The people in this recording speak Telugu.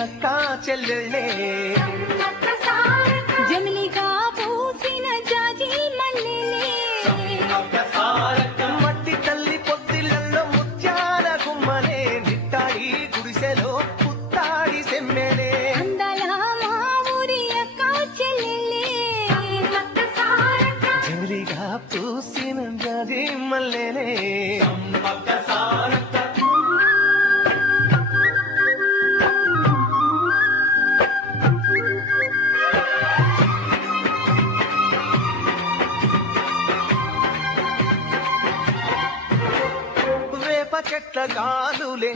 అక్క చెల్లెళ్ళే జమిలిగా పూసిన జాజి మల్లెలే మట్టి తల్లి పొత్తిళ్ళల్లో ముత్యాల గుమ్మలే నిట్టాడి గుడిసెలో పుత్తాడి సెమ్మెలే అందాల మా ఊరి అక్క చెల్లెలే జమిలిగా పూసిన జాజి మల్లెలే చెట్ల గాలులే